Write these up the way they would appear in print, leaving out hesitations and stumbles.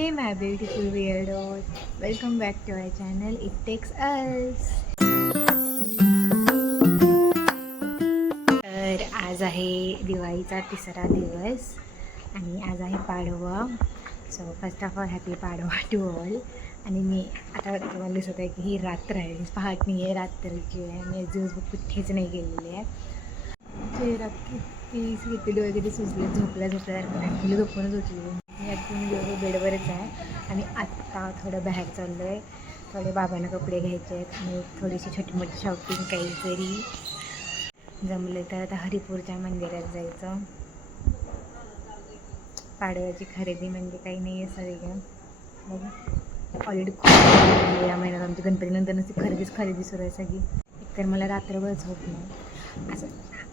Hey my beautiful weirdos, welcome back to our channel It Takes Us. तर आज आहे दिवाळीचा तिसरा दिवस आणि आज आहे Padwa. So first of all happy Padwa to all. आणि मी आता तुम्हाला दिसत आहे की ही रात्र आहे, ही पहाट नाही आहे, रात्रीची आहे. मी दिवसभर कुठेच नाही गेलेली आहे. चेहरा किती डोळे किती सुचले, झोपल्या ॲक्च्युली झोपूनच उठली. मी दिवस बेडवरच आहे आणि आत्ता थोडं बाहेर चाललो आहे. थोडे बाबांना कपडे घ्यायचे आहेत आणि थोडीशी छोटी मोठी शॉपिंग काहीतरी जमले तर आता हरिपूरच्या मंदिरात जायचं. पाडव्याची खरेदी म्हणजे काही नाही आहे सगळं. मग ऑलरेडी खूप या महिन्यात आमची गणपतीनंतर नुसती खरेदी सुरू आहे सगळी. एकतर मला रात्रभर झोप नाही असं.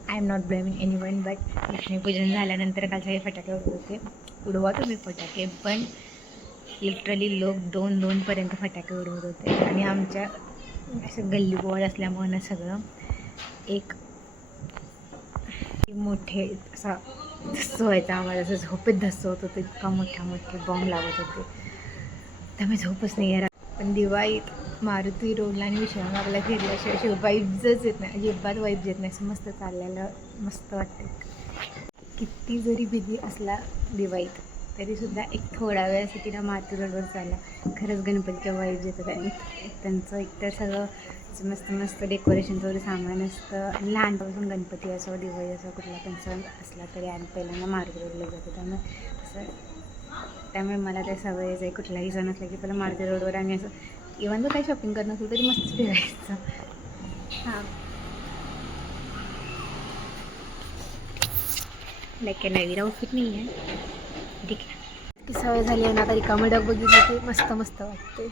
I am not blaming anyone, but Lakshmipujan झाल्यानंतर काल सगळे फटाके उडवत होते. उडवा तुम्ही फटाके, पण लिटरली लोक 2-2पर्यंत फटाके उडवत होते. आणि आमच्या असं गल्ली बोळ असल्यामुळे ना सगळं एक मोठे असा धस्स व्हायचा आम्हाला, असं झोपेत धस्स होत होतं. इतका मोठे बॉम्ब लावत होते, त्यामुळे झोपच नाही आहे. पण दिवाळीत मारुती रोडला आणि विश्रामबागला फिरल्याशिवाय वाईब्सच येत नाही, अजिबात वाईब्स येत नाही. असं मस्त चाललेलं मस्त वाटतं. किती जरी बिझी असला दिवाळीत तरीसुद्धा एक थोडा वेळासाठी ना मारुती रोडवर चालला, खरंच गणपतीच्या वाईब्स येतात. आणि त्यांचं एकतर सगळं मस्त डेकोरेशनचं वगैरे सामान असतं. आणि लहानपासून गणपती असो दिवाळी असो कुठला पण सण असला तरी आम्ही पहिल्यांदा मारुती रोडला जातो. त्यामुळे मला त्या सवयच आहे. कुठलाही सण असला की पहिला मारुती रोडवर आणि असं इव्हन तर काही शॉपिंग करणं असेल तरी मस्त फिरायचं. हां, लाईक नवीन आउटफिट नाही आहे, ठीक आहे. ती सवय झाली आहे ना, आता रिकामं डग बघितलं की मस्त वाटते.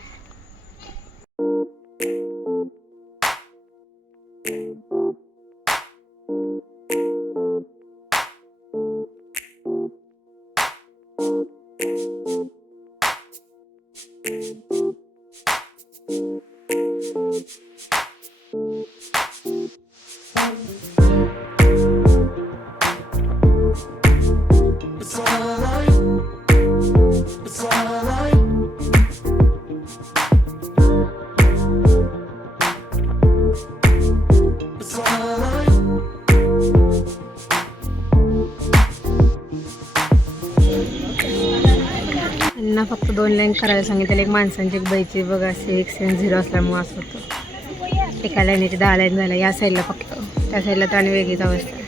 ना फक्त 2 लाईन करायला सांगितलं. एक माणसांची एक बाईची बघा 6 0 असल्यामुळे असं होतं. एका लाईनीची 10 लाईन झाल्या या साईडला, फक्त त्या साईडला तर आणि वेगळीच अवस्था आहे.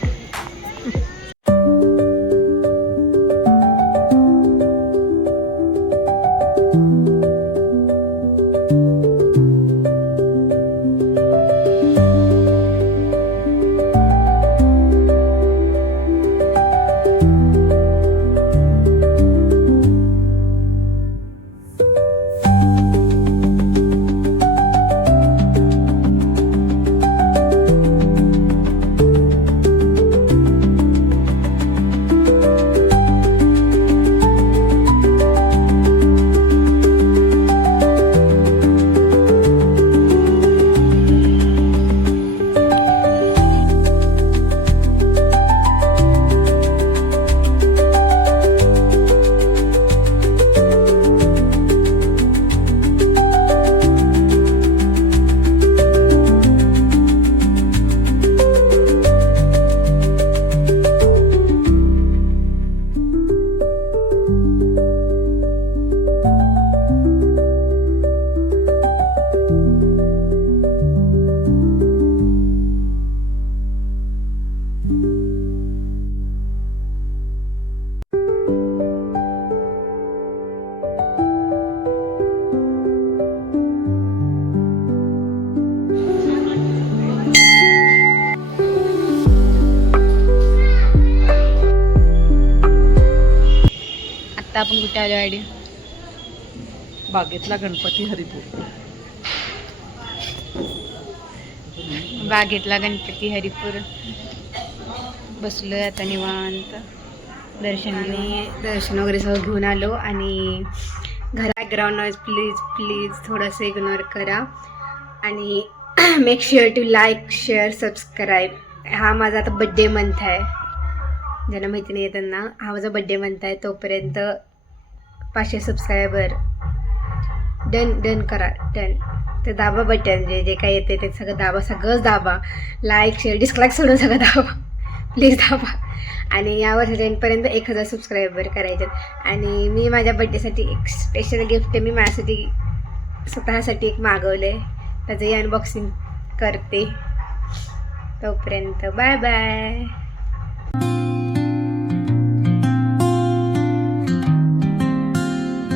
आपण कुठे आलो आयडिया? बागेतला गणपती हरिपूर. बागेतला गणपती हरिपूर बसलोय आता निवांत. दर्शन वगैरे सगळं घेऊन आलो. आणि बॅकग्राऊंड नॉईज प्लीज थोडंसं इग्नोर करा. आणि make sure to like share subscribe. हा माझा आता बड्डे मंथ आहे, ज्यांना माहिती नाही आहे त्यांना हा माझा बड्डे मंथ आहे. तोपर्यंत 500 सबस्क्रायबर. डन करा, डन. ते दाबा बटन, जे जे काय येते ते सगळं दाबा, सगळंच दाबा. लाईक शेअर डिसलाईक सोडून सगळं दाबा, प्लीज दाबा. आणि या वर्षाच्या एंडपर्यंत 1000 सबस्क्रायबर करायचे. आणि मी माझ्या बड्डेसाठी एक स्पेशल गिफ्ट मी माझ्यासाठी स्वतःसाठी एक मागवलं आहे, त्याचंही अनबॉक्सिंग करते. तोपर्यंत बाय बाय.